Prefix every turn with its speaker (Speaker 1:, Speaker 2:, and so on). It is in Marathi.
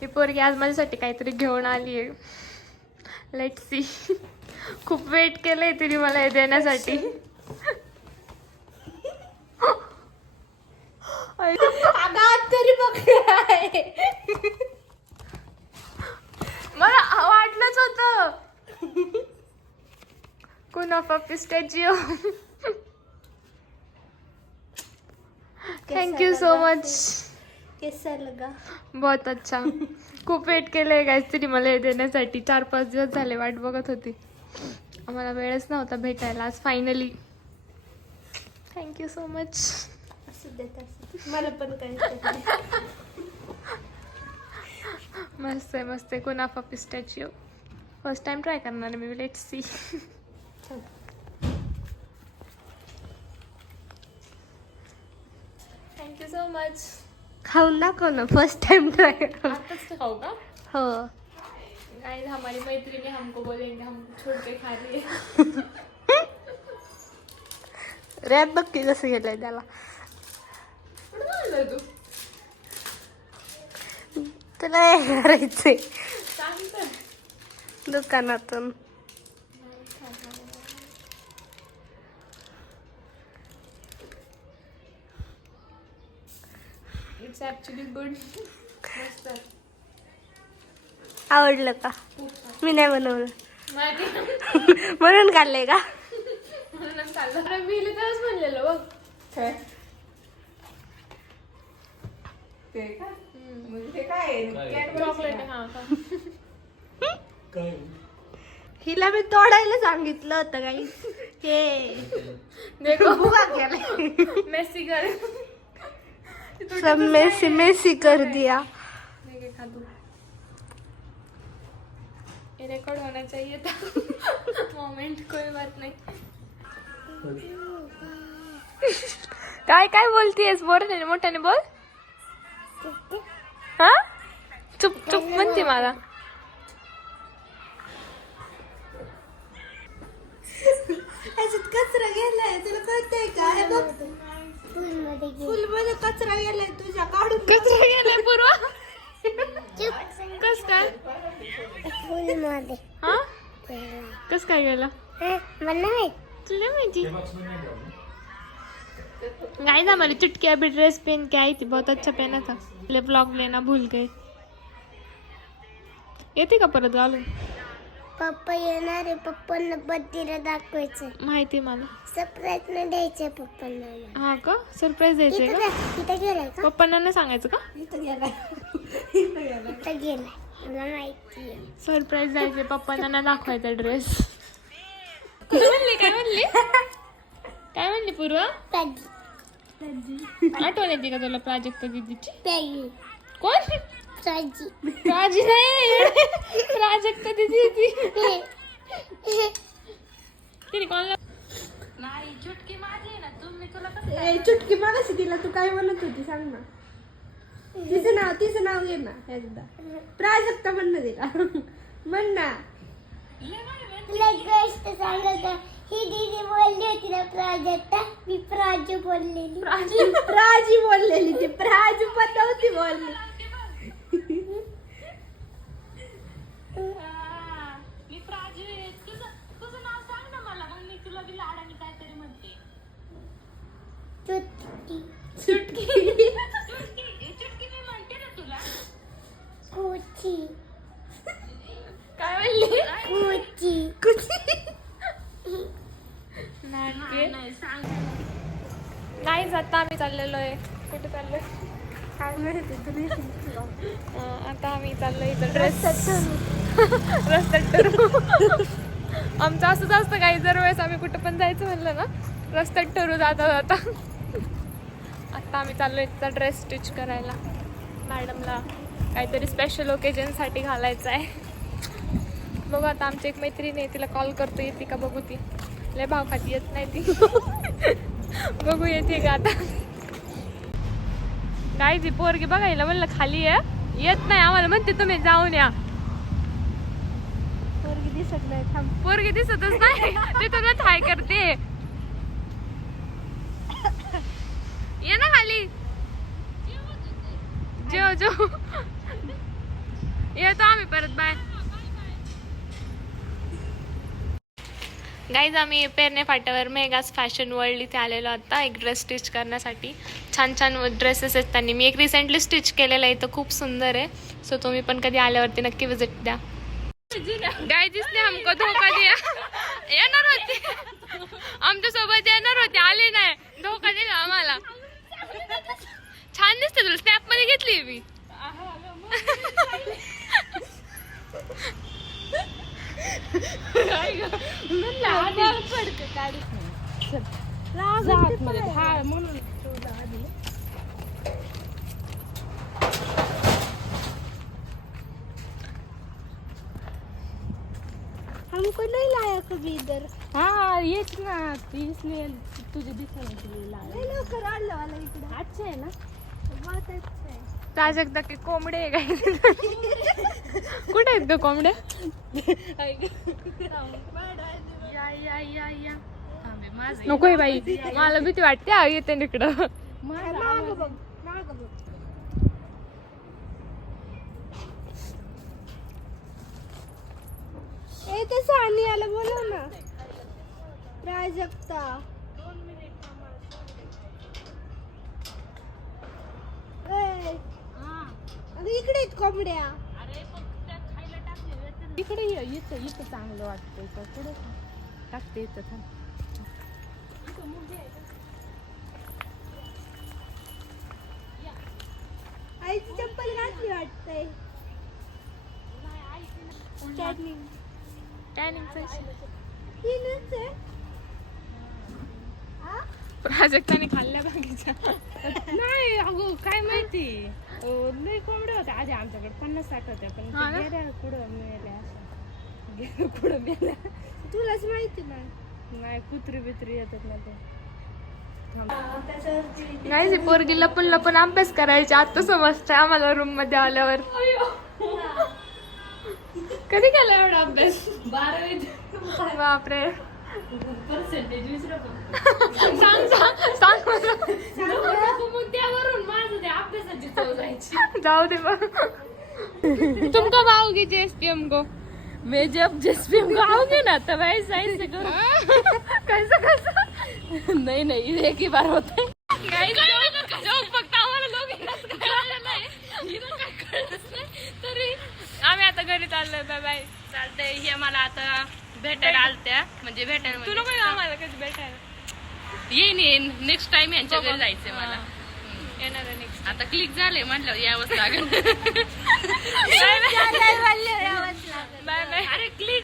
Speaker 1: ती पोरगी आज माझ्यासाठी काहीतरी घेऊन आली आहे लेट सी खूप वेट केलंय तिने मला हे देण्यासाठी. मला वाटलंच होतं. कुनाफा pistachio thank you so much
Speaker 2: केसर लगा
Speaker 1: बहुत अच्छा. खूप वेट केलंय गायस तिने मला हे देण्यासाठी. चार पाच दिवस झाले वाट बघत होती. आम्हाला वेळच नव्हता भेटायला. आज फायनली थँक्यू सो मच
Speaker 2: असू देत असू दे. मला पण काय
Speaker 1: मस्त आहे मस्त आहे. कुनाफा पिस्टॅचिओ फर्स्ट टाइम ट्राय करणार आहे मी. Let see thank you so much
Speaker 2: खाऊन दाखव ना फर्स्ट टाइम ट्राय
Speaker 1: आताच खाऊ का?
Speaker 2: हो.
Speaker 1: गाइस हमारी मैत्रिणी हमको बोलेंगे हम छोड़ के खा रही है.
Speaker 2: रॅप बघ की कसं गेलंय त्याला. तुला हे करायचंय. दुकानातून.
Speaker 1: Actually good.
Speaker 2: आवडलं का. मी नाही बनवलं.
Speaker 1: माहिती
Speaker 2: म्हणून काढलंय का?
Speaker 1: म्हणून चाललं अरे मी हिला तेव्हाच म्हणलेलं बघ.
Speaker 3: काय? ते का? म्हणजे काय
Speaker 1: चॉकलेट? हा
Speaker 2: हिला मी तोडायला सांगितलं होतं काही. हे.
Speaker 1: मेसी कर.
Speaker 2: सब मेसी मेसी कर दिया।
Speaker 1: देखे खा ये रिकॉर्ड होना चाहिए था। मोमेंट कोई बात नहीं। काय काय बोलतीयस बोल ना मोठ्याने बोल. हा? चुप चुप म्हणते मला.
Speaker 2: कचरा गेलाय तुला कळतंय का? हे बघ. फुल मध्ये कचरा गेलाय तुझ्या काढून
Speaker 1: कचरा गेलाय पूर्वा? कस काय? हा? कस काय गेला? तुला माहिती? अभी ड्रेस पहन के आई थी बहुत अच्छा पहना था ले ब्लॉग लेना भूल गए येते का परत घालून?
Speaker 4: पप्पा येणार आहे पप्पांना बर्थडेला दाखवायचं
Speaker 1: माहिती मला.
Speaker 4: सरप्राईज न द्यायचंय पप्पांना
Speaker 1: हा का? सरप्राईज द्यायचंय
Speaker 4: इथं
Speaker 1: का?
Speaker 4: जा- इथं गेलाय का?
Speaker 1: पप्पांना नाही सांगायचं का?
Speaker 2: इथं गेलाय.
Speaker 4: इथं गेलाय. मला माहिती आहे.
Speaker 1: सरप्राईज द्यायचे पप्पांना दाखवायचा ड्रेस काय म्हणली काय म्हणली? काय म्हणली पूर्वा? आठवण येते का तुला प्राजक्ता दिदीची? कोण?
Speaker 4: प्राजी
Speaker 1: प्राजी नाही प्राजक्ता दिदी तिने कोणाला
Speaker 2: चुटकी मागाशी तिला तू काय म्हणत होती सांग ना. तिचं नाव तिचं नाव घे ना एकदा. प्राजक्ता म्हण ना तिला. म्हण ना.
Speaker 4: तुला एक गोष्ट सांगत आहे. ही दीदी बोलली होती ना प्राजक्ता मी प्राजू बोललेली.
Speaker 1: प्राजी
Speaker 2: प्राजी बोललेली ती. प्राजू पण नव्हती बोलली.
Speaker 1: नाही आता आम्ही चाललेलो आहे. कुठे चाललोय?
Speaker 2: काय माहिती तुम्ही
Speaker 1: आता आम्ही चाललोय इथं ड्रेस रस्त्यात ठरवू आमचं असंच असतं काही जर वेळेस आम्ही कुठं पण जायचं म्हणलं ना रस्त्यात ठरवू जाता जाता. आता आम्ही चाललोय तिचा ड्रेस स्टिच करायला. मॅडमला काहीतरी स्पेशल ओकेजनसाठी घालायचं आहे. बघू आता आमची एक मैत्रीण आहे तिला कॉल करतो येते का बघू ती. लय भाव खाती येत नाही ती. बघू येते का आता. काय ती पोरगी बघायला म्हणलं खाली आहे. येत नाही आम्हाला म्हणते तुम्ही जाऊन या.
Speaker 2: पोरगी दिसत नाही थांब.
Speaker 1: पोरगी दिसतच नाही. तिथूनच हाय करते. ये ना खाली. जेव जेव. येतो आम्ही परत बाय. गाईज आम्ही पेरणे फाट्यावर मेगास फॅशन वर्ल्ड इथे आलेलो आता एक ड्रेस स्टिच करण्यासाठी. छान छान ड्रेसेस आहेत त्यांनी. मी एक रिसेंटली स्टिच केलेला आहे तो खूप सुंदर आहे. सो तुम्ही पण कधी आल्यावरती नक्की विजिट द्या. गाय दिसले हमको धोका दिया. येणार होते. आमच्यासोबत येणार होते आले नाही. धोका दिला आम्हाला. छान दिसते तुला. स्नॅपमध्ये घेतली मी.
Speaker 2: हमको नहीं लाया कभी इधर.
Speaker 5: हाँ येच ना तीस में तुझे के लिए लाया
Speaker 2: लवकर आणलं इकडे.
Speaker 5: अच्छे है ना?
Speaker 2: बहुत अच्छा है
Speaker 1: प्राजक्ता की कोंबडे आहे काय? कुठे आहेत ग कोंबड्या
Speaker 5: या या या या. थांबे माझं
Speaker 1: नकोय बाई. मला भीती वाटते हा, येते
Speaker 2: ए ते सानी आला बोलव ना. प्राजक्ता ए, अगं इकडे आहेत कोंबड्या.
Speaker 5: इकडे ये इथं इथं चांगलं वाटतंय का पुढे टाकते इथं थांब.
Speaker 2: आईची चप्पल घातली वाटतंय. Standing. तीनच आहे. हा?
Speaker 1: प्राजक्ताने खाल्ल्या बाकीच्या
Speaker 5: नाही अगो काय माहिती? लय कोंबड्या होत्या आधी आमच्याकडे पन्नास साठ होत्या पण
Speaker 1: हा
Speaker 5: ते
Speaker 1: ना?
Speaker 5: गेल्या कुठं मिळाल्या अशा. गेल्या कुठं मेल्या
Speaker 2: तुलाच माहिती नाही
Speaker 5: नाही कुत्री बित्री येतात ना ते.
Speaker 1: नाही पोरगी लपून लपून अभ्यास करायची. आता समजतंय आम्हाला रूममध्ये आल्यावर. कधी केला एवढा अभ्यास?
Speaker 5: बारावी
Speaker 1: बापरे.
Speaker 5: पर्सेंटेज विसरा
Speaker 1: सांग सांग सांग.
Speaker 5: मग त्यावरून माझं ते अभ्यासाची चव जायची.
Speaker 1: जाऊ दे मग तुमका भावगी जी एस पी एम को
Speaker 5: मैं जब जिस भी गाओगे ना तब ऐसा ऐसे करो
Speaker 1: कसं कसं?
Speaker 5: नहीं नहीं एक ही बार होता है.
Speaker 1: तरी आम्ही आता घरी चाललोय. बाय बाय
Speaker 5: चालतंय हे मला आता भेटायला आलत्या म्हणजे भेटायला
Speaker 1: तुला काय
Speaker 5: म्हणजे
Speaker 1: येऊ आम्हाला कधी भेटायला.
Speaker 5: येईन येईन नेक्स्ट टाइम यांच्या घरी जायचंय मला.
Speaker 1: येणार आहे
Speaker 5: आता क्लिक झाले म्हटलं यावंच लागेल. बाय बाय अरे क्लिक